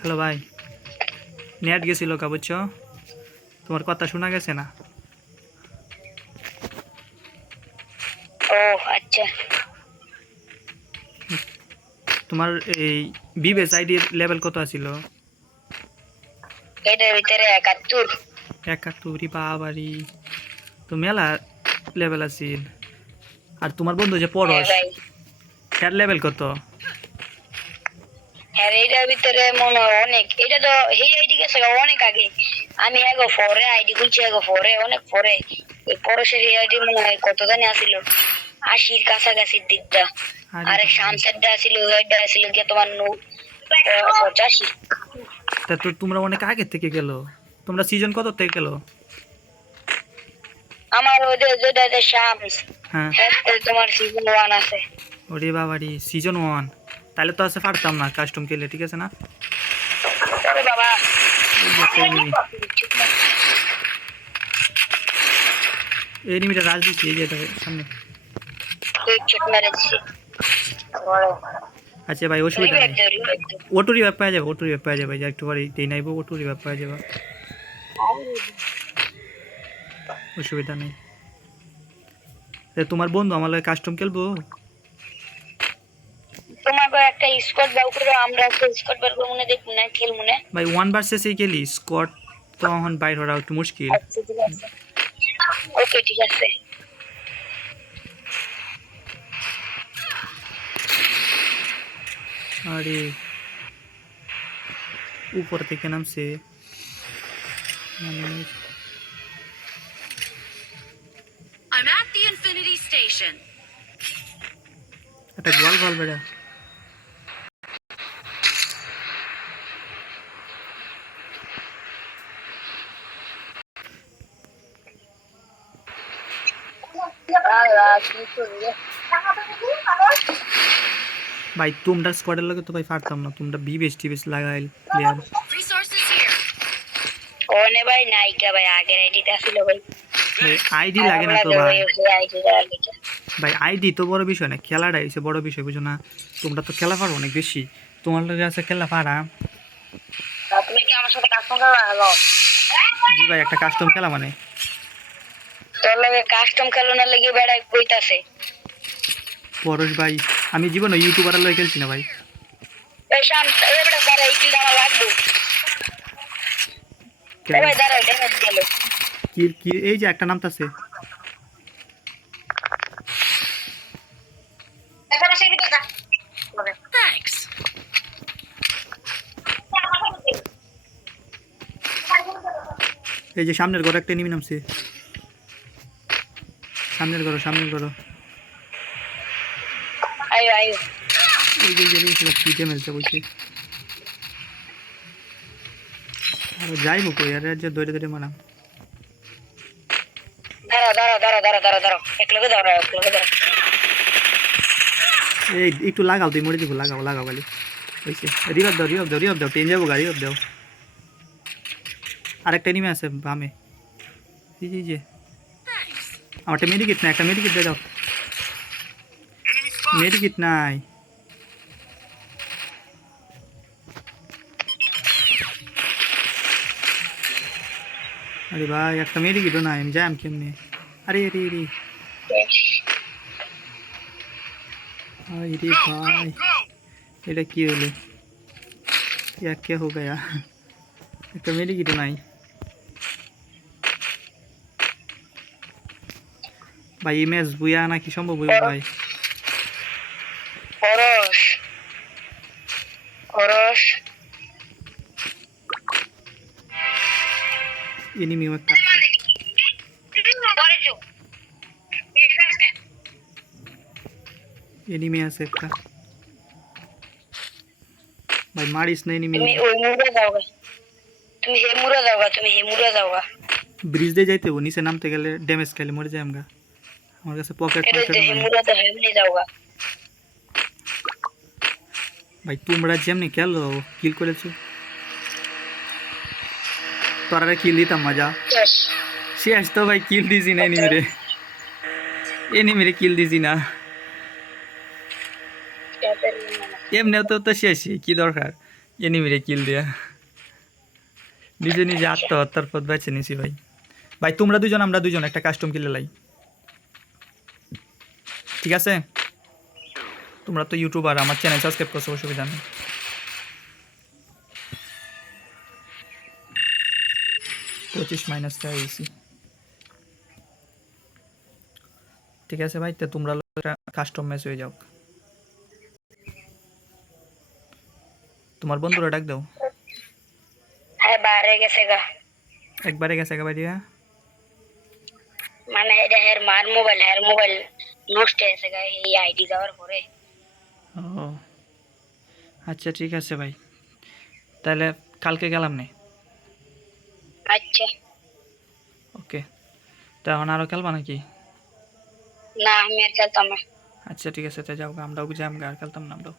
Hello ভাই। Net গেছিল কা বুঝছ? তোমার কথা শোনা গেছে না? ও আচ্ছা। তোমার এই বিবেস আইডির লেভেল কত আছিল? এটার ভিতরে একাত্তর। একাত্তরি বাবারি। তো মেলা লেভেল আছিল। আর তোমার বন্ধু যে হ্যাঁ পড়স তার লেভেল কত? হ্যাঁ এটার ভিতরে মনে হয় অনেক। এটা তো এই আইডি গেছে অনেক আগে। আমি এগো ফোরে আইডি খুলছি এগো ফোরে অনেক পরে। এই পরশের এই আইডি মনে হয় কত জানি আসিল? আশির কাছাকাছির দিকটা। আর। শামসেরটা আসিল ওইটা আসিল গিয়ে তোমার নৌ পঁচাশি। তা তো তোমরা অনেক আগে থেকে গেল। তোমরা সিজন কত থেকে গেল? আমার ওদের যেটা শামস। হ্যাঁ। তোমার সিজন ওয়ান আছে। ওরে বাবারি সিজন ওয়ান তাহলে তো আছে পারতাম না কাস্টম খেলে ঠিক আছে না? এই রাজ দিচ্ছি এই যে সামনে। আচ্ছা ভাই অসুবিধা নেই দে রিভাইভ পাওয়া যাবে অটো রিভাইভ পাওয়া যাবে যে একটু পরে এই নাইবো অটো রিভাইভ পাওয়া যাবে। অসুবিধা নেই। তোমার বন্ধু আমার কাস্টম খেলব? একটা স্কোয়াড দাও করে আমরা একটা স্কোয়াড বের করে মনে দেখব না খেল মনে ভাই ওয়ান ভার্সেস এই খেলি স্কট তখন বাইর হওয়া একটু মুশকিল। আচ্ছা ওকে ঠিক আছে। আরে উপর থেকে নামছে। মানে I'm at the Infinity Station. একটা গোয়াল ভালো বেড়া। ভাই তোমরা স্কোয়াডের লগে তো ভাই পারতাম না। তোমরা বি বেস টি বেস লাগাইল প্লেয়ার. ওনে ভাই নাইকা ভাই আগের আইডিতে আসিল ভাই। ভাই আইডি লাগে না তো ভাই। ভাই আইডি তো বড় বিষয় না খেলাটা হচ্ছে বড় বিষয় বুঝো না? তোমরা তো খেলা পারো অনেক বেশি। তোমার লগে আছে খেলা পারা তুমি কি আমার সাথে কাজ করবা হ্যালো। জি ভাই একটা কাস্টম খেলা মানে। তোর লগে কাস্টম খেলনের লাগি বেড়াই কইতাছে। পরশ ভাই আমি জীবনে লগে খেলছি না ভাই। এই শাম এই বেটা দাঁড়া এই কিল আমার লাগবে। এই দাঁড়া ড্যামেজ গেল। কি কি এই যে একটা নামতাছে. এই যে সামনের ঘরে একটা এনিমি নামছে। সামনের ঘর সামনের ঘর আয়ো আয়ো এই যে গেলে সেটা কি ড্যামেজটা বলছে আর যাইব কই আরে যে দৌড়ে দৌড়ে মারাম। দাঁড়া দাঁড়া দাঁড়া দাঁড়া দাঁড়া দাঁড়া। এক লগে দাঁড়া এক লগে দাঁড়া। এই একটু লাগাও তুই মরে দিব লাগাও লাগাও খালি। হয়েছে রিভাব দাও রিভাব দাও রিভাব দাও ট্রেন যাব গাড়ি দাও। আরেকটা এনিমি আছে বামে। যে Thanks. আমারটা মেডিকেট নাই একটা মেডিকেট দিয়ে দাও মেডিকেট নাই আরে ভাই একটা মেডিকেটও নাই আমি যাই কেমনে আরে আরে আরে আরে ভাই এটা কি হলো ইয়া কে হো গয়া একটা মেডিকেটও নাই ভাই ইমেজ বুয়া নাকি সম্ভব হইব ভাই? খরচ খরচ এনিমি একটা আছে। এনিমি আছে। একটা। ভাই মারিস না এনিমি তুমি ওই মুড়ে যাও তুমি হে মুড়ে যাও তুমি হে মুড়ে যাও ব্রিজ দিয়ে যাইতে হব নিচে নামতে গেলে ড্যামেজ খাইলে মরে যাই আমরা। আমার কাছে পকেট। ভাই তোমরা যেমনি খেলো কিল করেছ। তোরা কিল দিতাম মজা। শেষ তো ভাই কিল দিছি না এনিমিরে এনিমিরে কিল দিছি না। এমনিও তো তো শেষই কি দরকার? এনিমিরে কিল দিয়া। নিজে নিজে আত্মহত্যার পথ বেছে নিছি ভাই। ভাই তোমরা দুজন আমরা দুজন একটা কাস্টম কিলে লাই। ঠিক আছে তোমরা তো ইউটিউবার আমার চ্যানেল সাবস্ক্রাইব করছ অসুবিধা নেই পঁচিশ মাইনাস ইসি ঠিক আছে ভাই তো তোমরা কাস্টম ম্যাচ হয়ে যাও তোমার বন্ধুরা ডাক দাও হ্যাঁ বাইরে গেছে গা একবারে গেছে একেবারে দিয়া মানে এটা হের মার মোবাইল হের মোবাইল নষ্ট হয়েছে এই আইডি যাওয়ার পরে। ও আচ্ছা ঠিক আছে ভাই। তাহলে কালকে গেলাম নে? আচ্ছা। ওকে। তা এখন আরও খেলবা নাকি? না আমি আর খেলতাম না। আচ্ছা ঠিক আছে তাই যাও আমরাও যাই আমরা আর খেলতাম না আমরাও।